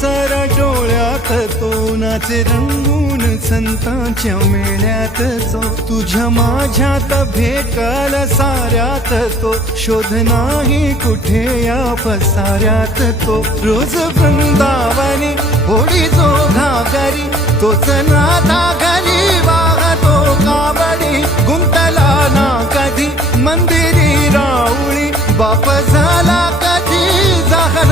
Sir डोळ्यात तो नाचे रंगून संतांच्या मेळ्यात तो. तुझ्या माझ्यात भेटल साऱ्यात तो. शोध नाही कुठे या पसाऱ्यात तो. रोज वृंदावनी होळी जो घागरी तोच नाथा घरी वाहतो कावडी. गुंतला ना कधी मंदिरी राऊळी बाप झाला कधी जाहरा.